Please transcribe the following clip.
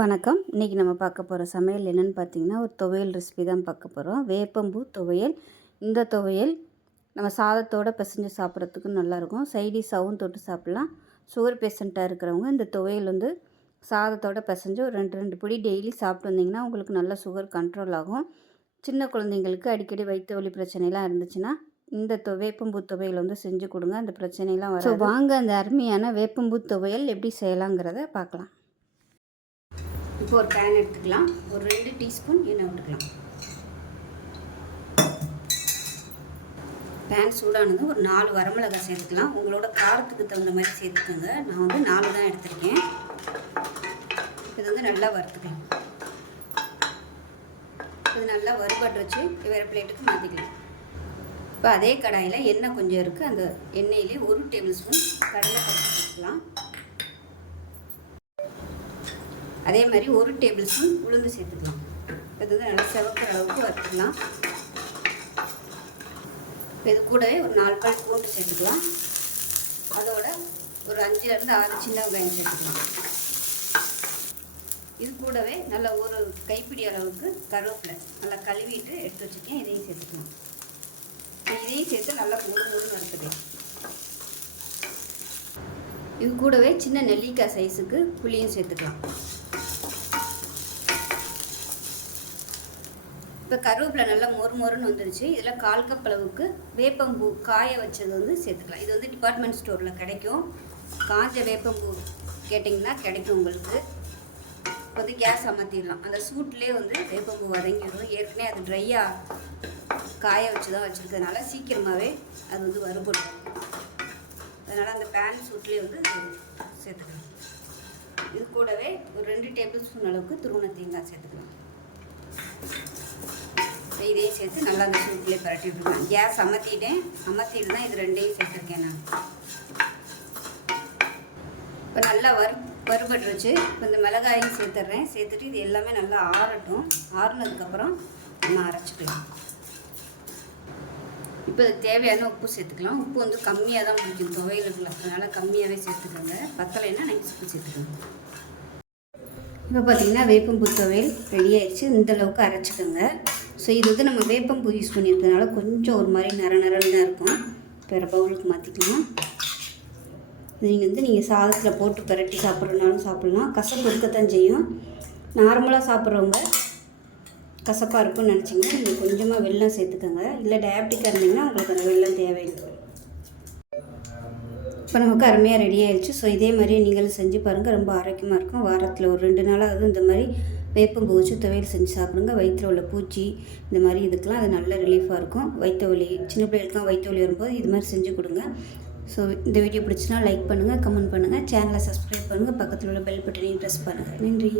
வணக்கம். இன்றைக்கி நம்ம பார்க்க போகிற சமையல் என்னென்னு பார்த்தீங்கன்னா, ஒரு துவையல் ரெசிபி தான் பார்க்க போகிறோம். வேப்பம்பூ துவையல். இந்த துவையல் நம்ம சாதத்தோடு பிசைஞ்சு சாப்பிட்றதுக்கு நல்லாயிருக்கும். சைடிஷாகவும் தொட்டு சாப்பிட்லாம். சுகர் பேஷண்ட்டாக இருக்கிறவங்க இந்த துவையல் சாதத்தோடு பிசைஞ்சு ஒரு 2 பிடி டெய்லி சாப்பிட்டு வந்தீங்கன்னா உங்களுக்கு நல்ல சுகர் கண்ட்ரோல் ஆகும். சின்ன குழந்தைங்களுக்கு அடிக்கடி வயிற்று வலி பிரச்சனைலாம் இருந்துச்சுன்னா இந்த வேப்பம்பூ துவையல் செஞ்சு கொடுங்க. அந்த பிரச்சனைலாம் வரும். வாங்க அந்த அருமையான வேப்பம்பூ துவையல் எப்படி செய்யலாங்கிறத பார்க்கலாம். இப்போ ஒரு பேன் எடுத்துக்கலாம். ஒரு 2 டீஸ்பூன் எண்ணெய் விட்டுக்கலாம். பேன் சூடானது ஒரு 4 வரமிளகாய் சேர்த்துக்கலாம். உங்களோட காரத்துக்கு தகுந்த மாதிரி சேர்த்துக்கோங்க. நான் 4 தான் எடுத்திருக்கேன். இது நல்லா வறுத்துக்கலாம். இது நல்லா வறுபட்டு வச்சு வேறு பிளேட்டுக்கு மாற்றிக்கலாம். இப்போ அதே கடாயில் எண்ணெய் கொஞ்சம் இருக்குது. அந்த எண்ணெயிலே 1 டேபிள் ஸ்பூன் கடலைப்பருப்பு சேர்த்துக்கலாம். அதே மாதிரி 1 டேபிள் ஸ்பூன் உளுந்து சேர்த்துக்கலாம். இது நல்லா செவக்கிற அளவுக்கு வறுத்துக்கலாம். இது கூடவே ஒரு 4 பல் பூண்டு சேர்த்துக்கலாம். அதோட ஒரு 5லேருந்து 6 சின்ன வெங்காயம் சேர்த்துக்கலாம். இது கூடவே நல்லா ஒரு கைப்பிடி அளவுக்கு கருவேப்பிலை நல்லா கழுவிட்டு எடுத்து வச்சுருக்கேன். இதையும் சேர்த்துக்கலாம். இதையும் சேர்த்து நல்லா முழு வறுத்துக்கலாம். இது கூடவே சின்ன நெல்லிக்காய் சைஸுக்கு புளியும் சேர்த்துக்கலாம். இப்போ கருவேப்பிலை நல்லா மொறுன்னு வந்துடுச்சு. இதில் 1/4 கப் அளவுக்கு வேப்பம்பூ காய வச்சது சேர்த்துக்கலாம். இது டிபார்ட்மெண்ட் ஸ்டோரில் கிடைக்கும். காஞ்ச வேப்பம்பூ கேட்டிங்கன்னா கிடைக்கும் உங்களுக்கு. கேஸ் அமர்த்திடலாம். அந்த சூட்லேயே வேப்பம்பூ வதங்கிடும். ஏற்கனவே அது ட்ரையாக காய வச்சு தான் வச்சுருக்கிறதுனால சீக்கிரமாகவே அது வறுபடும். அதனால் அந்த பேன் சூட்லேயே சேர்த்துக்கலாம். இது கூடவே ஒரு 2 டேபிள் ஸ்பூன் அளவுக்கு துருவன தேங்காய் சேர்த்துக்கலாம். இதையும் சேர்த்து நல்லா அந்த சூட்லேயே பரட்டி விட்டுருக்கேன். கேஸ் அமர்த்திட்டு தான் இது 2ஐயும் சேர்த்துருக்கேன் நான். இப்போ நல்லா வறுபட்டுருச்சு. இப்போ இந்த மிளகாயும் சேர்த்துட்றேன். சேர்த்துட்டு இது எல்லாமே நல்லா ஆறட்டும். ஆறுனதுக்கப்புறம் நம்ம அரைச்சிக்கலாம். இப்போ இதுக்கு தேவையான உப்பு சேர்த்துக்கலாம். உப்பு கம்மியாக தான் பிடிக்கும் துவையலுக்குள்ள, அதனால் கம்மியாகவே சேர்த்துக்கோங்க. பத்தலைன்னா நைஸ் உப்பு சேர்த்துக்கோங்க. இப்போ பார்த்திங்கன்னா வேப்பம்பூ துவையல் ரெடி ஆயிடுச்சு. இந்தளவுக்கு அரைச்சிக்கோங்க. ஸோ இது நம்ம வேப்பம்பூ யூஸ் பண்ணியிருக்கிறதுனால கொஞ்சம் ஒரு மாதிரி நரன்னு தான் இருக்கும். வேறு பவுலுக்கு மாற்றிக்கலாம். நீங்கள் சாதத்தில் போட்டு பரட்டி சாப்பிட்றதுனாலும் சாப்பிட்லாம். கசப்பு இருக்கத்தான் செய்யும். நார்மலாக சாப்பிட்றவங்க கசப்பாக இருக்குன்னு நினச்சிங்கன்னா நீங்கள் கொஞ்சமாக வெல்லம் சேர்த்துக்கோங்க. இல்லை டயபெட்டிக்காக இருந்தீங்கன்னா உங்களுக்கு அந்த வெல்லம் தேவையில்லை. இப்போ நமக்கு அருமையாக ரெடி ஆகிடுச்சு. ஸோ இதே மாதிரியே நீங்களும் செஞ்சு பாருங்கள். ரொம்ப ஆரோக்கியமாக இருக்கும். வாரத்தில் ஒரு 2 நாளாவது இந்த மாதிரி வேப்பம்பூ வச்சு துவையல் செஞ்சு சாப்பிடுங்க. வயிற்றில் உள்ள பூச்சி இந்த மாதிரி இதுக்கெலாம் அது நல்ல ரிலீஃபாக இருக்கும். வயிற்று வலி சின்ன பிள்ளைகளுக்குலாம் வயிற்று வலி வரும்போது இது மாதிரி செஞ்சு கொடுங்க. ஸோ இந்த வீடியோ பிடிச்சினா லைக் பண்ணுங்கள், கமெண்ட் பண்ணுங்கள், சேனலை சப்ஸ்கிரைப் பண்ணுங்கள், பக்கத்தில் உள்ள பெல் பட்டனையும் ப்ரெஸ் பண்ணுங்கள். நன்றி.